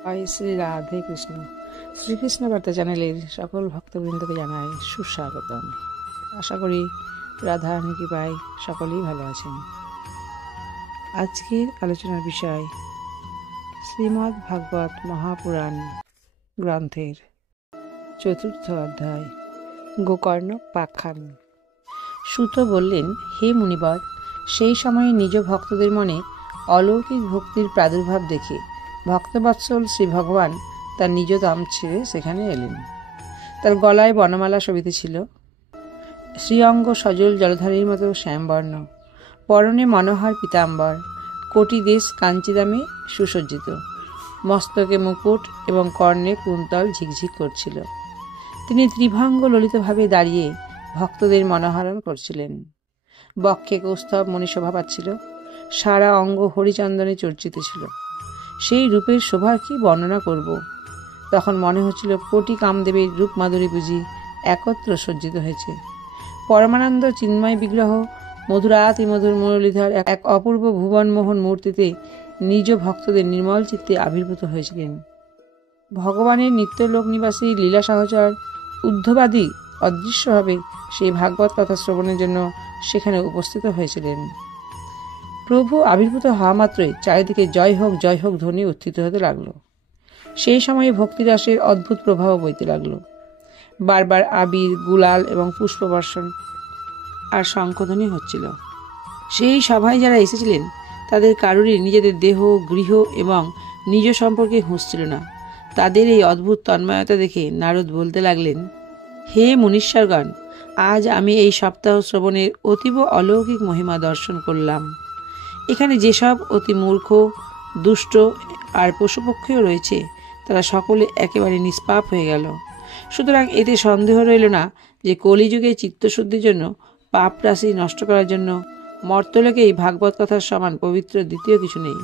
জয় শ্রী রাধে কৃষ্ণ। শ্রীকৃষ্ণ বার্তা চ্যানেলের সকল ভক্তবৃন্দকে জানাই সুস্বাগতম। আশা করি রাধা কৃপায় সকলেই ভালো আছেন। আজকের আলোচনার বিষয় শ্রীমদ্ ভাগবত মহাপুরাণ গ্রন্থের 4th অধ্যায় গোকর্ণোপাখ্যান। সূত বললেন, হে মুনিবর, সেই সময়ে নিজ ভক্তদের মনে অলৌকিক ভক্তির প্রাদুর্ভাব দেখে ভক্তবৎসল শ্রী ভগবান তার নিজ ধাম ছেড়ে সেখানে এলেন। তার গলায় বনমালা শোভিতেছিল, শ্রীঅঙ্গ সজল জলধারীর মতো শ্যামবর্ণ, পরনে মনোহর পীতাম্বর, কোটি দেশ কাঞ্চিদামে সুসজ্জিত, মস্তকে মুকুট এবং কর্ণে কুন্তল ঝিকঝিক করছিল। তিনি ত্রিভঙ্গ ললিতভাবে দাঁড়িয়ে ভক্তদের মনোহরণ করছিলেন। বক্ষে কৌস্তভ মণিশোভা পাচ্ছিল, সারা অঙ্গ হরিচন্দনে চর্চিত ছিল। সেই রূপের শোভার কি বর্ণনা করব। তখন মনে হচ্ছিল কোটি কামদেবের রূপ মাধুরী বুঝি একত্র সজ্জিত হয়েছে। পরমানন্দ চিন্ময় বিগ্রহ মধুরাতি মধুর মুরলীধর এক অপূর্ব ভুবনমোহন মূর্তিতে নিজ ভক্তদের নির্মল চিত্তে আবির্ভূত হয়েছিলেন। ভগবানের নিত্যলোক নিবাসী লীলা সহচর উদ্ধবাদী অদৃশ্যভাবে সেই ভাগবত কথা শ্রবণের জন্য সেখানে উপস্থিত হয়েছিলেন। প্রভু আবির্ভূত হওয়া মাত্রই চারিদিকে জয় হোক ধ্বনি উত্থিত হতে লাগল। সেই সময়ে ভক্তিরসের অদ্ভুত প্রভাব বইতে লাগল। বারবার আবির, গুলাল এবং পুষ্পবর্ষণ আর শঙ্খধ্বনি হচ্ছিল। সেই সভায় যারা এসেছিলেন তাদের কারোরই নিজেদের দেহ, গৃহ এবং নিজ সম্পর্কে হুঁশ ছিল না। তাদের এই অদ্ভুত তন্ময়তা দেখে নারদ বলতে লাগলেন, হে মুনীশ্বরগণ, আজ আমি এই সপ্তাহ শ্রবণের অতীব অলৌকিক মহিমা দর্শন করলাম। এখানে যেসব অতি মূর্খ, দুষ্ট আর পশুপক্ষীও রয়েছে তারা সকলে একেবারে নিষ্পাপ হয়ে গেল। সুতরাং এতে সন্দেহ রইল না যে কলিযুগে চিত্তশুদ্ধির জন্য, পাপ রাশি নষ্ট করার জন্য মর্তলোকে এই ভাগবত কথার সমান পবিত্র দ্বিতীয় কিছু নেই।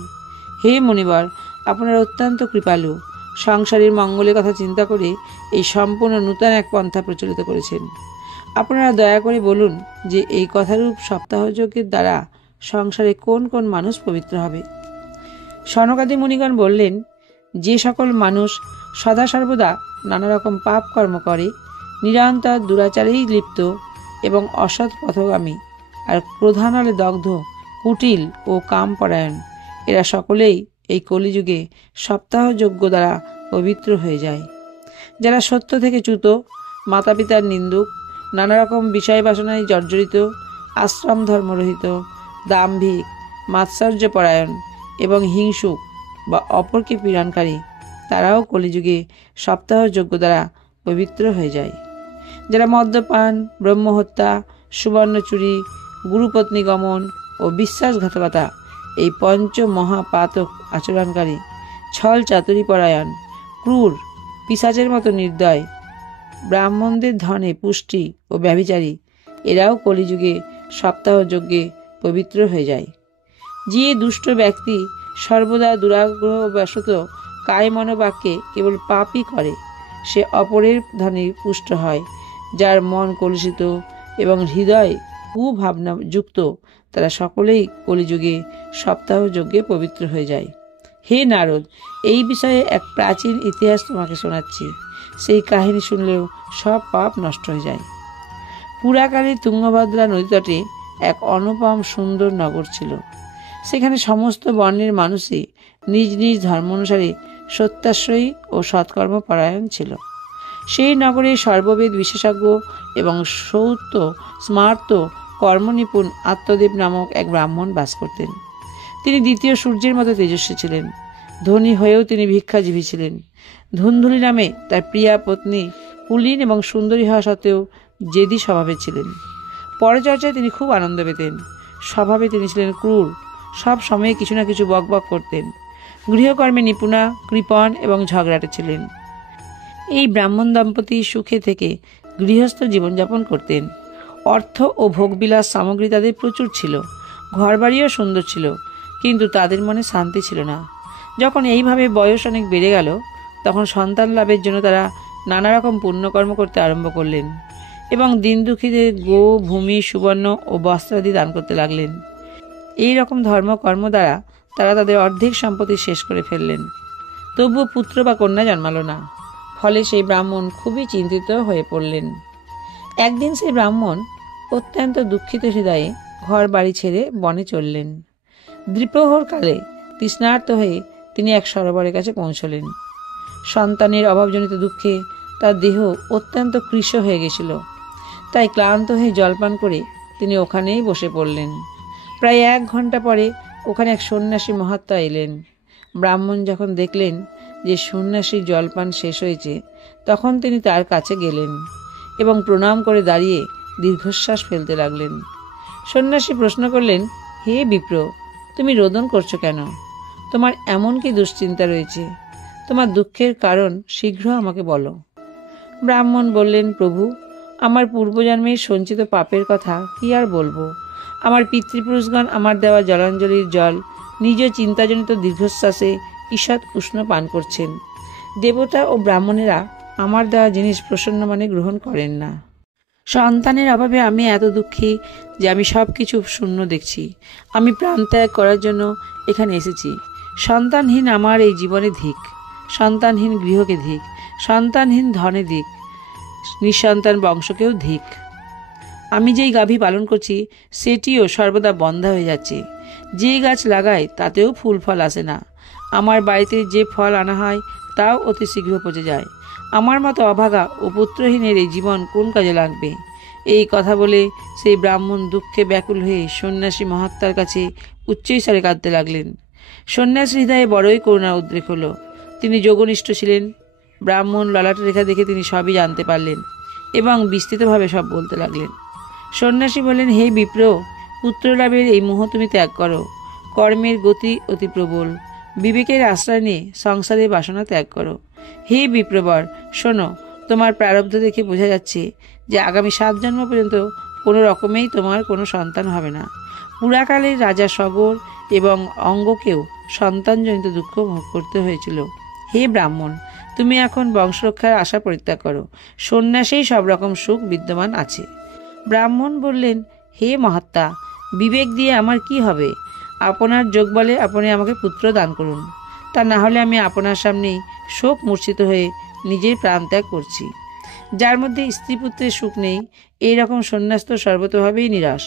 হে মুনিবর, আপনারা অত্যন্ত কৃপালু, সংসারের মঙ্গলের কথা চিন্তা করে এই সম্পূর্ণ নূতন এক পন্থা প্রচলিত করেছেন। আপনারা দয়া করে বলুন যে এই কথারূপ সপ্তাহযজ্ঞের দ্বারা সংসারে কোন কোন মানুষ পবিত্র হবে। সনকাদি মুনিগণ বললেন, যে সকল মানুষ সদা সর্বদা নানা রকম পাপ কর্ম করে, নিরন্তর দুরাচারেই লিপ্ত এবং অসৎ পথগামী আর ক্রোধানলে দগ্ধ, কুটিল ও কামপরায়ণ, এরা সকলেই এই কলিযুগে সপ্তাহযজ্ঞ দ্বারা পবিত্র হয়ে যায়। যারা সত্য থেকে চ্যুত, মাতা পিতার নিন্দুক, নানা রকম বিষয় বাসনায় জর্জরিত, আশ্রম ধর্মরহিত, দাম্ভিক, মাৎসর্যপরায়ণ এবং হিংসুক বা অপরকে পীড়নকারী, তারাও কলিযুগে সপ্তাহযজ্ঞ দ্বারা পবিত্র হয়ে যায়। যারা মদ্যপান, ব্রহ্মহত্যা, সুবর্ণচুরি, গুরুপত্নী গমন ও বিশ্বাসঘাতকতা, এই পঞ্চ মহাপাতক আচরণকারী, ছল চাতুরীপরায়ণ, ক্রূর, পিশাচের মতো নির্দয়, ব্রাহ্মণদের ধনে পুষ্টি ও ব্যভিচারী, এরাও কলিযুগে সপ্তাহযজ্ঞে পবিত্র হয়ে যায়। যে দুষ্ট ব্যক্তি সর্বদা দুরাগ্রহবশত কায় মনোবাক্যে কেবল পাপই করে, সে অপরের ধনে পুষ্ট হয়। যার মন কলুষিত এবং হৃদয় কুভাবনা যুক্ত, তারা সকলেই কলিযুগে সপ্তাহযজ্ঞে পবিত্র হয়ে যায়। হে নারদ, এই বিষয়ে এক প্রাচীন ইতিহাস তোমাকে শোনাচ্ছি। সেই কাহিনী শুনলেও সব পাপ নষ্ট হয়ে যায়। পুরাকালে তুঙ্গভদ্রা নদীতটে এক অনুপম সুন্দর নগর ছিল। সেখানে সমস্ত বর্ণের মানুষই নিজ নিজ ধর্ম অনুসারে সত্যাশ্রয়ী ও সৎকর্মপরায়ণ ছিল। সেই নগরে সর্ববেদ বিশেষজ্ঞ এবং সৌত্য স্মার্ত কর্মনিপুণ আত্মদেব নামক এক ব্রাহ্মণ বাস করতেন। তিনি দ্বিতীয় সূর্যের মতো তেজস্বী ছিলেন। ধনী হয়েও তিনি ভিক্ষাজীবী ছিলেন। ধুন্ধুলি নামে তার প্রিয়া পত্নী কুলীন এবং সুন্দরী হওয়া সত্ত্বেও জেদি স্বভাবে ছিলেন। পরচর্চায় তিনি খুব আনন্দ পেতেন। স্বভাবে তিনি ছিলেন ক্রূর, সব সময়ে কিছু না কিছু বকবক করতেন। গৃহকর্মে নিপুণা, কৃপণ এবং ঝগড়াটে ছিলেন। এই ব্রাহ্মণ দম্পতি সুখে থেকে গৃহস্থ জীবনযাপন করতেন। অর্থ ও ভোগবিলাস সামগ্রী তাদের প্রচুর ছিল, ঘরবাড়িও সুন্দর ছিল, কিন্তু তাদের মনে শান্তি ছিল না। যখন এইভাবে বয়স অনেক বেড়ে গেল, তখন সন্তান লাভের জন্য তারা নানা রকম পুণ্যকর্ম করতে আরম্ভ করলেন এবং দিন দুঃখীদের গো, ভূমি, সুবর্ণ ও বস্ত্রাদি দান করতে লাগলেন। এই রকম ধর্মকর্ম দ্বারা তারা তাদের অর্ধেক সম্পত্তি শেষ করে ফেললেন। তবুও পুত্র বা কন্যা জন্মালো না। ফলে সেই ব্রাহ্মণ খুবই চিন্তিত হয়ে পড়লেন। একদিন সেই ব্রাহ্মণ অত্যন্ত দুঃখিত হৃদয়ে ঘর বাড়ি ছেড়ে বনে চললেন। দ্বিপ্রহর কালে তৃষ্ণার্ত হয়ে তিনি এক সরোবরের কাছে পৌঁছলেন। সন্তানের অভাবজনিত দুঃখে তার দেহ অত্যন্ত কৃশ হয়ে গেছিল। তাই ক্লান্ত হয়ে জলপান করে তিনি ওখানেই বসে পড়লেন। প্রায় 1 ঘন্টা পরে ওখানে এক সন্ন্যাসী মহাত্মা এলেন। ব্রাহ্মণ যখন দেখলেন যে সন্ন্যাসীর জলপান শেষ হয়েছে, তখন তিনি তার কাছে গেলেন এবং প্রণাম করে দাঁড়িয়ে দীর্ঘশ্বাস ফেলতে লাগলেন। সন্ন্যাসী প্রশ্ন করলেন, হে বিপ্র, তুমি রোদন করছো কেন? তোমার এমন কি দুশ্চিন্তা রয়েছে? তোমার দুঃখের কারণ শীঘ্র আমাকে বলো। ব্রাহ্মণ বললেন, প্রভু, আমার পূর্বজন্মের সঞ্চিত পাপের কথা কি আর বলবো। আমার পিতৃপুরুষগণ আমার দেওয়া জলাঞ্জলির জল নিজ চিন্তাজনিত দীর্ঘশ্বাসে ঈষৎ উষ্ণ পান করছেন। দেবতা ও ব্রাহ্মণেরা আমার দেওয়া জিনিস প্রসন্ন মনে গ্রহণ করেন না। সন্তানের অভাবে আমি এত দুঃখী যে আমি সব কিছু শূন্য দেখছি। আমি প্রাণ ত্যাগ করার জন্য এখানে এসেছি। সন্তানহীন আমার এই জীবনে ধিক, সন্তানহীন গৃহকে ধিক, সন্তানহীন ধনে ধিক, নিঃসন্তান বংশকেও ধিক। আমি যেই গাভী পালন করছি সেটিও সর্বদা বন্ধা হয়ে যাচ্ছে। যে গাছ লাগায় তাতেও ফুল ফল আসে না। আমার বাড়িতে যে ফল আনা হয় তাও অতি শীঘ্র পচে যায়। আমার মতো অভাগা ও পুত্রহীনের এই জীবন কোন কাজে লাগবে? এই কথা বলে সেই ব্রাহ্মণ দুঃখে ব্যাকুল হয়ে সন্ন্যাসী মহাত্মার কাছে উচ্চস্বরে কাঁদতে লাগলেন। সন্ন্যাসী হৃদয়ে বড়ই করুণার উদ্রেক হলো। তিনি যোগনিষ্ঠ ছিলেন। ব্রাহ্মণ ললাট রেখা দেখে তিনি সবই জানতে পারলেন এবং বিস্তৃতভাবে সব বলতে লাগলেন। সন্ন্যাসী বললেন, হে বিপ্র, পুত্রলাভের এই মোহ তুমি ত্যাগ করো। কর্মের গতি অতি প্রবল। বিবেকের আশ্রয় নিয়ে সংসারের বাসনা ত্যাগ করো। হে বিপ্রবর, শোনো, তোমার প্রারব্ধ দেখে বোঝা যাচ্ছে যে আগামী 7 জন্ম পর্যন্ত কোনো রকমেই তোমার কোনো সন্তান হবে না। পুরাকালের রাজা সগর এবং অঙ্গকেও সন্তানজনিত দুঃখ ভোগ করতে হয়েছিল। হে ব্রাহ্মণ, তুমি এখন বংশরক্ষার আশা পরিত্যাগ করো। সন্ন্যাসেই সব রকম সুখ বিদ্যমান আছে। ব্রাহ্মণ বললেন, হে মহাত্মা, বিবেক দিয়ে আমার কি হবে? আপনার যোগ বলে আপনি আমাকে পুত্র দান করুন। তা না হলে আমি আপনার সামনেই শোক মূর্ছিত হয়ে নিজের প্রাণ ত্যাগ করছি। যার মধ্যে স্ত্রী পুত্রের সুখ নেই, এইরকম সন্ন্যাস তো সর্বতভাবেই নিরাশ।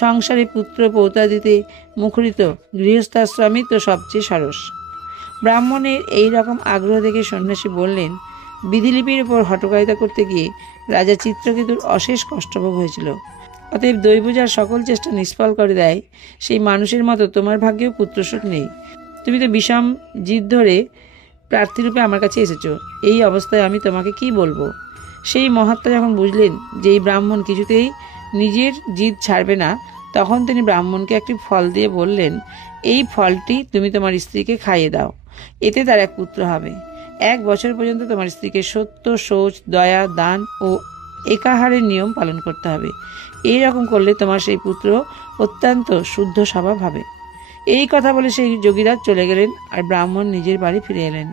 সংসারে পুত্র পৌত্রাদিতে মুখরিত গৃহস্থাশ্রমই তো সবচেয়ে সরস। ব্রাহ্মণের এই রকম আগ্রহ দেখে সন্ন্যাসী বললেন, বিধিলিপির উপর হটকারিতা করতে গিয়ে রাজা চিত্রকেতুর অশেষ কষ্টভোগ হয়েছিল। অতএব দৈব যার সকল চেষ্টা নিষ্ফল করে দেয়, সেই মানুষের মতো তোমার ভাগ্যেও পুত্রশোক নেই। তুমি তো বিষম জিদ ধরে প্রার্থীরূপে আমার কাছে এসেছো। এই অবস্থায় আমি তোমাকে কি বলবো? সেই মহাত্মা যখন বুঝলেন যে এই ব্রাহ্মণ কিছুতেই নিজের জিদ ছাড়বে না, তখন তিনি ব্রাহ্মণকে একটি ফল দিয়ে বললেন, এই ফলটি তুমি তোমার স্ত্রীকে খাইয়ে দাও। এতে তার এক পুত্র হবে। 1 বছর পর্যন্ত তোমার স্ত্রীকে সত্য, শৌচ, দয়া, দান ও একাহারের নিয়ম পালন করতে হবে। এই রকম করলে তোমার সেই পুত্র অত্যন্ত শুদ্ধ স্বভাব হবে। এই কথা বলে সেই যোগীরাজ চলে গেলেন আর ব্রাহ্মণ নিজের বাড়ি ফিরে এলেন।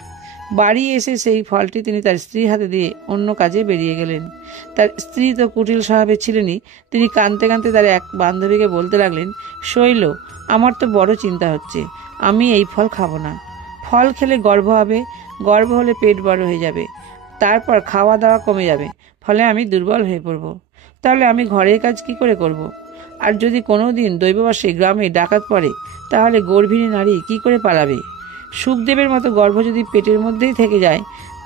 বাড়ি এসে সেই ফলটি তিনি তার স্ত্রীর হাতে দিয়ে অন্য কাজে বেরিয়ে গেলেন। তার স্ত্রী তো কুটিল স্বভাবে ছিলেনই। তিনি কাঁদতে কাঁদতে তার এক বান্ধবীকে বলতে লাগলেন, শৈল, আমার তো বড় চিন্তা হচ্ছে। আমি এই ফল খাবো না। ফল খেলে গর্ভ হবে, গর্ভ হলে পেট বড় হয়ে যাবে, তারপর খাওয়া দাওয়া কমে যাবে, ফলে আমি দুর্বল হয়ে পড়ব। তাহলে আমি ঘরের কাজ কি করে করব? আর যদি কোনো দিন দৈববশে গ্রামে ডাকাত পড়ে, তাহলে গর্ভিণী নারী কি করে পালাবে? সুখদেবের মতো গর্ভ যদি পেটের মধ্যেই থেকে যায়,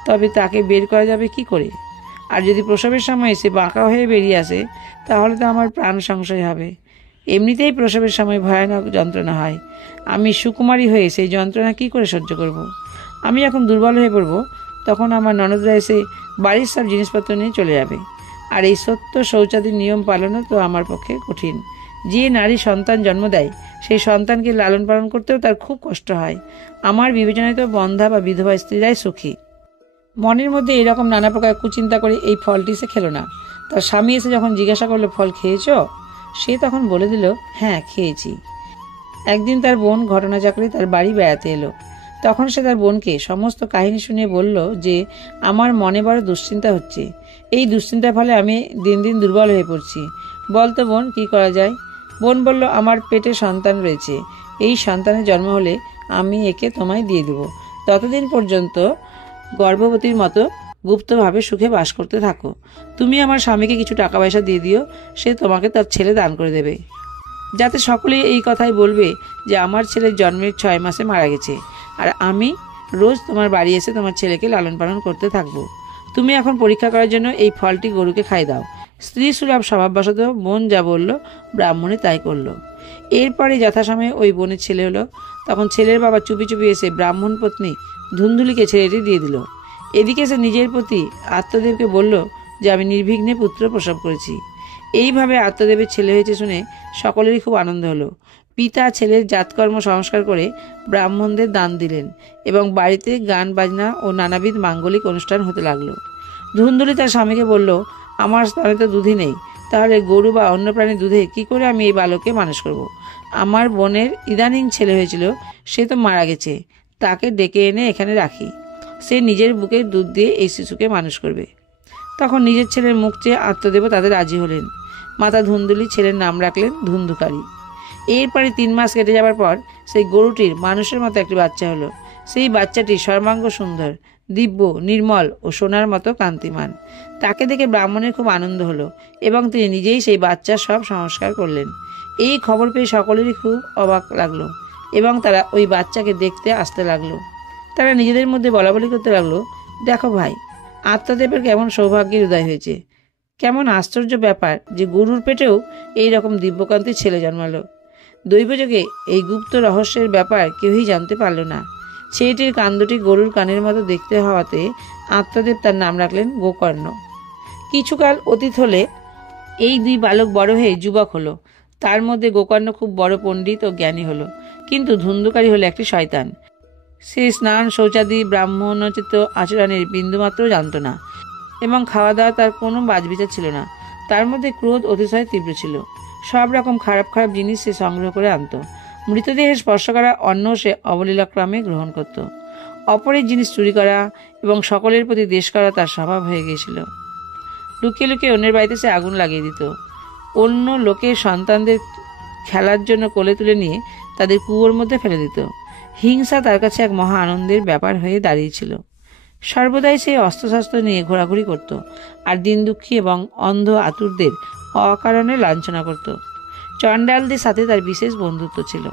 তবে তাকে বের করা যাবে কি করে? আর যদি প্রসবের সময় সে বাঁকা হয়ে বেরিয়ে আসে, তাহলে তো আমার প্রাণ সংশয় হবে। এমনিতেই প্রসবের সময় ভয়ানক যন্ত্রণা হয়। আমি সুকুমারী হয়ে সেই যন্ত্রণা কি করে সহ্য করব? আমি যখন দুর্বল হয়ে পড়ব, তখন আমার ননদরা এসে বাড়ির সব জিনিসপত্র নিয়ে চলে যাবে। আর এই সত্য শৌচাদির নিয়ম পালনও তো আমার পক্ষে কঠিন। যে নারী সন্তান জন্ম দেয়, সেই সন্তানকে লালন পালন করতেও তার খুব কষ্ট হয়। আমার বিবেচনায় তো বন্ধা বা বিধবা স্ত্রীরাই সুখী। মনের মধ্যে এরকম নানা প্রকার কুচিন্তা করে এই ফলটি সে খেলো না। তার স্বামী এসে যখন জিজ্ঞাসা করলো, ফল খেয়েছ? সে তখন বলে দিল, হ্যাঁ খেয়েছি। একদিন তার বোন ঘটনাচক্রে তার বাড়ি বেড়াতে এলো। তখন সে তার বোনকে সমস্ত কাহিনী শুনিয়ে বলল যে, আমার মনে বড় দুশ্চিন্তা হচ্ছে। এই দুশ্চিন্তার ফলে আমি দিন দিন দুর্বল হয়ে পড়ছি। বলতো বোন, কি করা যায়? বোন বলল, আমার পেটে সন্তান রয়েছে। এই সন্তানের জন্ম হলে আমি একে তোমায় দিয়ে দেবো। ততদিন পর্যন্ত গর্ভবতীর মতো গুপ্তভাবে সুখে বাস করতে থাকো। তুমি আমার স্বামীকে কিছু টাকা পয়সা দিয়ে দিও, সে তোমাকে তার ছেলে দান করে দেবে, যাতে সকলেই এই কথাই বলবে যে আমার ছেলের জন্মের 6 মাসে মারা গেছে, আর আমি রোজ তোমার বাড়ি এসে তোমার ছেলেকে লালন পালন করতে থাকবো। তুমি এখন পরীক্ষা করার জন্য এই ফলটি গরুকে খাই দাও। স্ত্রী সুলভ স্বভাববশত বোন যা বলল ব্রাহ্মণী তাই করলো। এরপরে যথাসময়ে ওই বোনের ছেলে হলো। তখন ছেলের বাবা চুপি চুপি এসে ব্রাহ্মণ পত্নী ধুন্ধুলিকে ছেলেটি দিয়ে দিল। এদিকে সে নিজের প্রতি আত্মদেবকে বলল যে আমি নির্বিঘ্নে পুত্র প্রসব করেছি। এইভাবে আত্মদেবের ছেলে হয়েছে শুনে সকলেরই খুব আনন্দ হলো। পিতা ছেলের জাতকর্ম সংস্কার করে ব্রাহ্মণদের দান দিলেন এবং বাড়িতে গান বাজনা ও নানাবিধ মাঙ্গলিক অনুষ্ঠান হতে লাগলো। ধুন্ধুলি তার স্বামীকে বলল, আমার স্তনে তো দুধই নেই, তাহলে গরু বা অন্য প্রাণীর দুধে কি করে আমি এই বালককে মানুষ করব। আমার বোনের ইদানিং ছেলে হয়েছিল, সে তো মারা গেছে, তাকে ডেকে এনে এখানে রাখি, সে নিজের বুকের দুধ দিয়ে এই শিশুকে মানুষ করবে। তখন নিজের ছেলের মুখ চেয়ে আত্মদেব তাদের রাজি হলেন। মাতা ধুন্ধুলি ছেলের নাম রাখলেন ধুন্ধুকারী। এরপরে 3 মাস কেটে যাবার পর সেই গরুটির মানুষের মতো একটি বাচ্চা হলো। সেই বাচ্চাটি সর্বাঙ্গ সুন্দর, দিব্য, নির্মল ও সোনার মতো কান্তিমান। তাকে দেখে ব্রাহ্মণের খুব আনন্দ হলো এবং তিনি নিজেই সেই বাচ্চার সব সংস্কার করলেন। এই খবর পেয়ে সকলেরই খুব অবাক লাগলো এবং তারা ওই বাচ্চাকে দেখতে আসতে লাগলো। তারা নিজেদের মধ্যে বলাবলি করতে লাগলো, দেখো ভাই, আত্মদেবের কেমন সৌভাগ্যের উদয় হয়েছে। কেমন আশ্চর্য ব্যাপার যে গরুর পেটেও এই রকম দিব্যকান্তির ছেলে জন্মালো। দৈবযোগে এই গুপ্ত রহস্যের ব্যাপার কেউই জানতে পারল না। ছেলেটির কান দুটি গরুর কানের মতো দেখতে হওয়াতে আত্মদেব তার নাম রাখলেন গোকর্ণ। কিছুকাল অতীত হলে এই 2 বালক বড় হয়ে যুবক হলো। তার মধ্যে গোকর্ণ খুব বড় পণ্ডিত ও জ্ঞানী হলো, কিন্তু ধুন্ধুকারী হলো একটি শয়তান। সে স্নান শৌচাদি ব্রাহ্মণোচিত আচরণের বিন্দুমাত্র জানত না এবং খাওয়া দাওয়া তার কোনো বাজবিচার ছিল না। তার মধ্যে ক্রোধ অতিশয় তীব্র ছিল। সব রকম খারাপ খারাপ জিনিস সে সংগ্রহ করে আনত। মৃতদেহে স্পর্শ করা অন্ন সে অবলীলাক্রমে গ্রহণ করত। অপরের জিনিস চুরি করা এবং সকলের প্রতি দেশ করা তার স্বভাব হয়ে গিয়েছিল। লুকিয়ে লুকিয়ে অন্যের বাড়িতে সে আগুন লাগিয়ে দিত। অন্য লোকের সন্তানদের খেলার জন্য কোলে তুলে নিয়ে তাদের কুয়োর মধ্যে ফেলে দিত। হিংসা তার কাছে এক মহা আনন্দের ব্যাপার হয়ে দাঁড়িয়েছিল। সর্বদাই সে অস্ত্রশস্ত্র নিয়ে ঘোরাঘুরি করত আর দিন দুঃখী এবং অন্ধ আতুরদের অকারণে লাঞ্ছনা করত। চণ্ডালদের সাথে তার বিশেষ বন্ধুত্ব ছিল।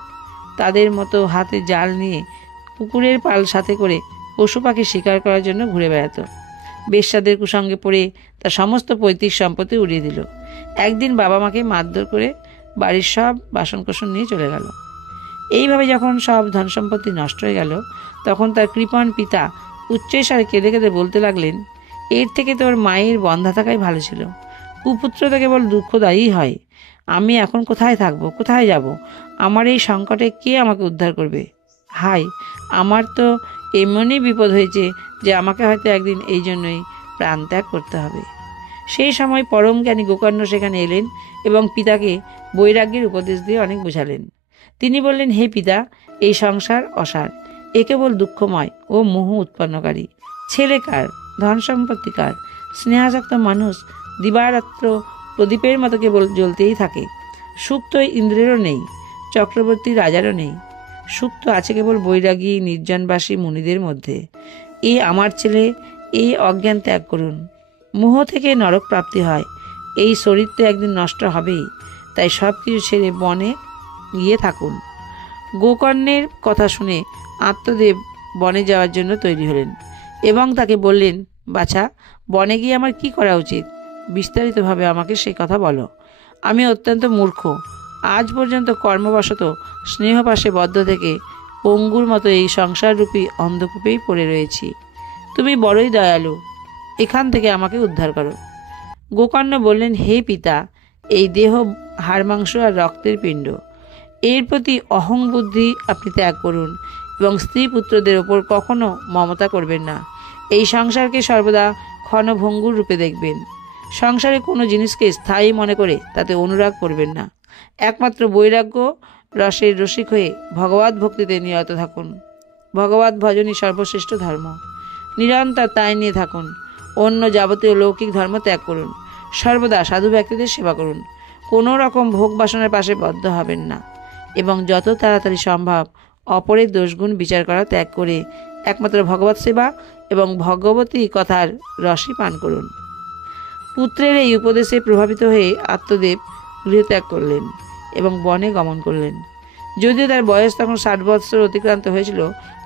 তাদের মতো হাতে জাল নিয়ে পুকুরের পাল সাথে করে পশু পাখি শিকার করার জন্য ঘুরে বেড়াত। বেশ্যাদের কুসঙ্গে পড়ে তার সমস্ত পৈতৃক সম্পত্তি উড়িয়ে দিল। একদিন বাবা মাকে মারধর করে বাড়ির সব বাসনকোসন নিয়ে চলে গেল। এইভাবে যখন সব ধন সম্পত্তি নষ্ট হয়ে গেল, তখন তার কৃপণ পিতা উচ্চস্বরে কেঁদে কেঁদে বলতে লাগলেন, এর থেকে তোর মায়ের বন্ধা থাকাই ভালো ছিল। কুপুত্র তো কেবল দুঃখদায়ী হয়। আমি এখন কোথায় থাকবো, কোথায় যাব? আমার এই সংকটে কে আমাকে উদ্ধার করবে? হাই, আমার তো এমনই বিপদ হয়েছে যে আমাকে হয়তো একদিন এই জন্যই প্রাণ ত্যাগ করতে হবে। সেই সময় পরম জ্ঞানী গোকর্ণ সেখানে এলেন এবং পিতাকে বৈরাগ্যের উপদেশ দিয়ে অনেক বোঝালেন। তিনি বললেন, হে পিতা, এই সংসার অসার, এ কেবল দুঃখময় ও মোহ উৎপন্নকারী। ছেলে কার, ধন সম্পত্তি কার? স্নেহাসক্ত মানুষ দিবারাত্র প্রদীপের মতো কেবল জ্বলতেই থাকে। সুখ তো ইন্দ্রেরও নেই, চক্রবর্তী রাজারও নেই। সুখ তো আছে কেবল বৈরাগী নির্জনবাসী মুনিদের মধ্যে। আমার ছেলে, এই অজ্ঞান ত্যাগ করুন। মোহ থেকে নরক প্রাপ্তি হয়। এই শরীর তো একদিন নষ্ট হবেই, তাই সব কিছু ছেড়ে বনে গিয়ে থাকুন। গোকর্ণের কথা শুনে আত্মদেব বনে যাওয়ার জন্য তৈরি হলেন এবং তাকে বললেন, বাছা, বনে গিয়ে আমার কি করা উচিত? বিস্তারিতভাবে আমাকে সেই কথা বলো। আমি অত্যন্ত মূর্খ। আজ পর্যন্ত কর্মবশত স্নেহপাশে বদ্ধ থেকে পঙ্গুর মতো এই সংসাররূপী অন্ধকূপেই পড়ে রয়েছি। তুমি বড়ই দয়ালু, এখান থেকে আমাকে উদ্ধার করো। গোকর্ণ বললেন, হে পিতা, এই দেহ হাড় মাংস আর রক্তের পিণ্ড, এর প্রতি অহং বুদ্ধি আপনি ত্যাগ করুন এবং স্ত্রী পুত্রদের ওপর কখনো মমতা করবেন না। এই সংসারকে সর্বদা ক্ষণভঙ্গুর রূপে দেখবেন। সংসারে কোনো জিনিসকে স্থায়ী মনে করে তাতে অনুরাগ করবেন না। একমাত্র বৈরাগ্য রসের রসিক হয়ে ভগবত ভক্তিতে নিরত থাকুন। ভগবত ভজনই সর্বশ্রেষ্ঠ ধর্ম। নিরন্তর তাই নিয়ে থাকুন। অন্য যাবতীয় লৌকিক ধর্ম ত্যাগ করুন। সর্বদা সাধু ব্যক্তিদের সেবা করুন। কোনো রকম ভোগ বাসনের পাশে বদ্ধ হবেন না এবং যত তাড়াতাড়ি সম্ভব অপরের দোষগুণ বিচার করা ত্যাগ করে একমাত্র ভগবত সেবা এবং ভগবতী কথার রসই পান করুন। পুত্রের এই উপদেশে প্রভাবিত হয়ে আত্মদেব গৃহত্যাগ করলেন এবং বনে গমন করলেন। যদিও তার বয়স তখন 60 বৎসর অতিক্রান্ত হয়েছিল,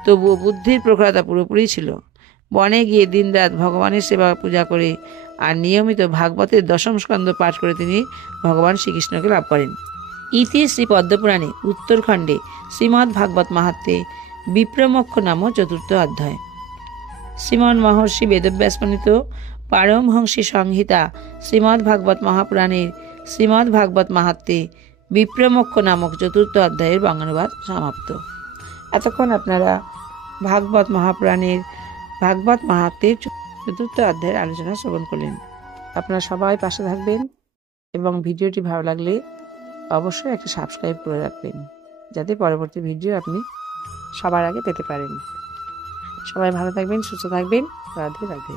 তবুও বুদ্ধির প্রখরতা পুরোপুরি ছিল। বনে গিয়ে দিনরাত ভগবানের সেবা পূজা করে আর নিয়মিত ভাগবতের দশম স্কন্ধ পাঠ করে তিনি ভগবান শ্রীকৃষ্ণকে লাভ করেন। ইতি শ্রী পদ্মপুরাণে উত্তরখণ্ডে শ্রীমদ্ ভাগবত মাহাত্ম্যে বিপ্রমোক্ষ নাম চতুর্থ অধ্যায়। শ্রীমন মহর্ষি বেদব্যাস প্রণীত পারমহংসী সংহিতা শ্রীমদ্ ভাগবত মহাপুরাণের শ্রীমদ্ ভাগবত মাহাত্ম্যে বিপ্রমোক্ষ নামক চতুর্থ অধ্যায়ের বঙ্গানুবাদ সমাপ্ত। এতক্ষণ আপনারা ভাগবত মহাপুরাণের ভাগবত মাহাত্ম্যের চতুর্থ অধ্যায়ের আলোচনা শ্রবণ করলেন। আপনারা সবাই পাশে থাকবেন এবং ভিডিওটি ভালো লাগলে অবশ্যই একটা সাবস্ক্রাইব করে রাখবেন, যাতে পরবর্তী ভিডিও আপনি সবার আগে পেতে পারেন। সবাই ভালো থাকবেন, সুস্থ থাকবেন। রাধে রাধে।